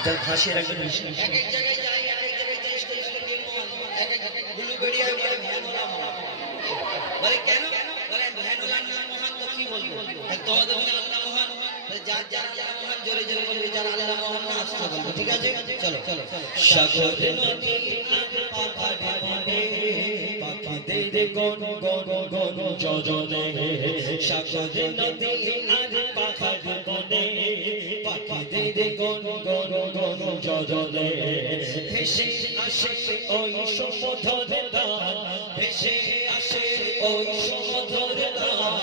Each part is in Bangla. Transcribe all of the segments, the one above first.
আচ্ছা ফাঁসির একজন এক এক জায়গায় যাই, এক এক জায়গায় জিজ্ঞেস করি নির্মল, এক এক গুলু বেরিয়ে বলে ভ্যানওয়ালা মহান। বলে কেন? বলে ভ্যানওয়ালার নাম মহান তো কি বলবো? তোমাদের বলে আল্লাহ মহান, যার যার আল্লাহ মহান জোরে জোরে বলবে, যার আল্লাহ মহান না আসতে বলবো। ঠিক আছে, চলো চলো। সাগর নদী আর পাহাড় বনে পাখিদের গন গন গন জজনে সাগর নদী আর পাহাড় বনে পাখিদের গন গন গন জজনে ভেসে আসে ওই সমুদ্রের গান, ভেসে আসে ওই সমুদ্রের গান,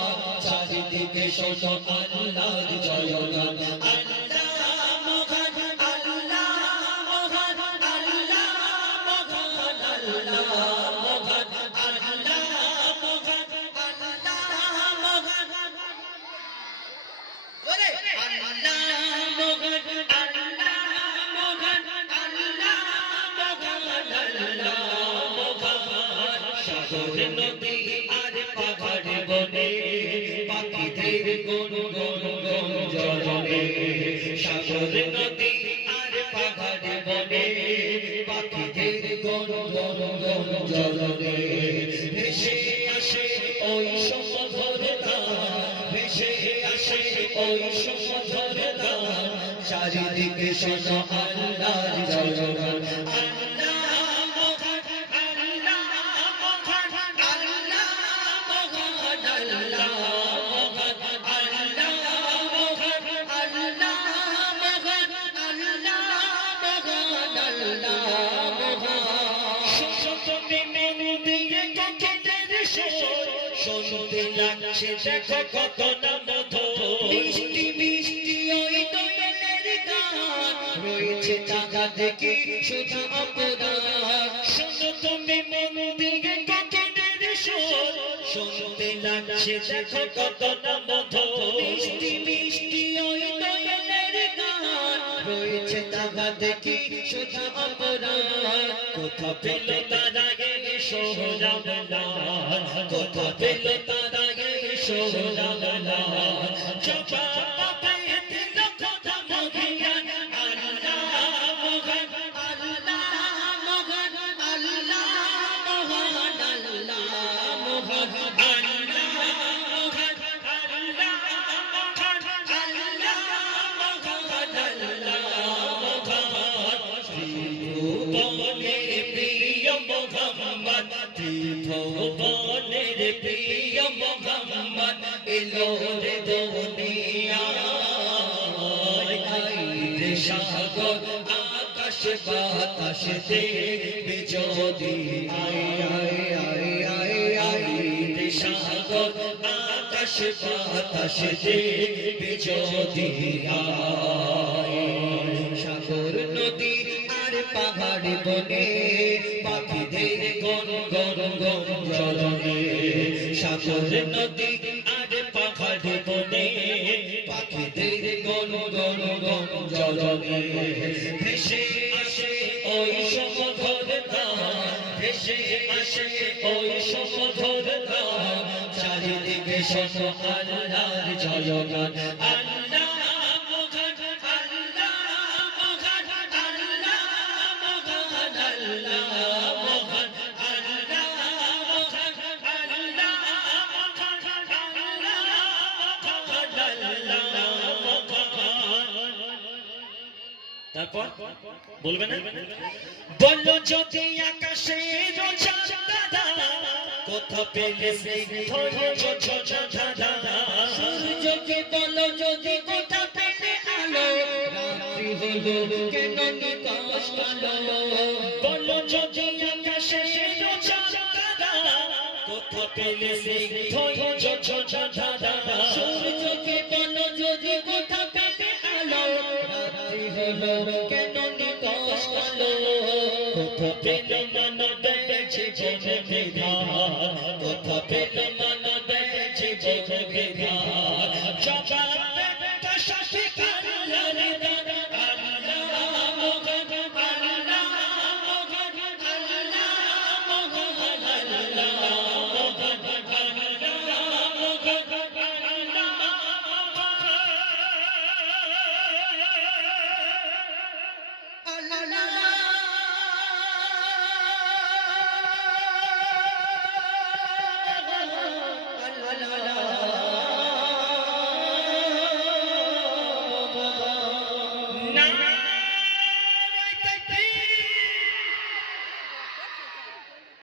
চারিদিকে শোনো আল্লাহর জয়গান। সাগর নদী আর পাহাড় বনে পাখিদের গুন গুন গুন জজনে সাগর নদী আর পাহাড় বনে পাখিদের গুন গুন গুন জজনে ভেসে আসে ওই সমুদ্রের গান, ভেসে আসে ওই সমুদ্রের গান, চারিদিকে শোনো আল্লাহর জয়গান। শুনতে লাগছে দেখো কত না মধুর, মিষ্টি মিষ্টি ওই দোয়েলের গান, রয়েছে টাকা দেখি শুধু অপরাধ। শোনো তুমি মন দিয়ে কোকিলের সুর, শুনতে লাগছে দেখো কত না মধুর, মিষ্টি মিষ্টি ওই দোয়েলের গান, রয়েছে টাকা দেখি শুধু অপরাধ। কোথা পেল তারা এই সোহরাবলা, কোথা পেল তারা এই সোহরাবলা, চাপা পাপে দিল কথা মহিয়ান। আল্লাহ মহান, আল্লাহ মহান, আল্লাহ মহান, আল্লাহ মহান, আল্লাহ মহান, আল্লাহ মহান, আল্লাহ মহান, আল্লাহ মহান। ত্রিভুবনের প্রিয় মোহাম্মদ, ত্রিভুবনের প্রিয় মোহাম্মদ এলো রে দুনিয়ায়। আইরে সাগর আকাশ বাতাস দেখবি যদি, আয় আয় আয় আয় আইরে সাগর আকাশ বাতাস দেখবি যদি, আয়। সাগর নদী আর পাহাড় বনে পাখিদের গন গন গন জজনে, সাগর নদী আর পাহাড় বনে পাখিদের গন গন গন জজনে ভেসে আসে ওই সমুদ্রের গান, ভেসে আসে ওই সমুদ্রের গান, চারিদিকে শোনো আল্লাহর জয়গান। আল্লাহ মহান, আল্লাহ মহান, আল্লাহ মহান, আল্লাহ মহান, আল্লাহ মহান, আল্লাহ মহান, আল্লাহ মহান। তারপর বলবে না, বলো যদি আকাশের চাঁদা কোথা পেলে স্নিগ্ধ ঝাঁঝাদা, সূর্যকে বলো যদি কোথা পেলে আলো, রাত্রি হলো কেন নিকশ কালো। বলো যদি আকাশের চাঁদা কোথা পেলে স্নিগ্ধ ঝাঁঝাদা, সূর্যকে বলো যদি কোথা পেলে আলো, রাত্রি হলো কেন নিকশ কালো। কোথা পেলে মানবের জীবন বিধান, কোথা পেলে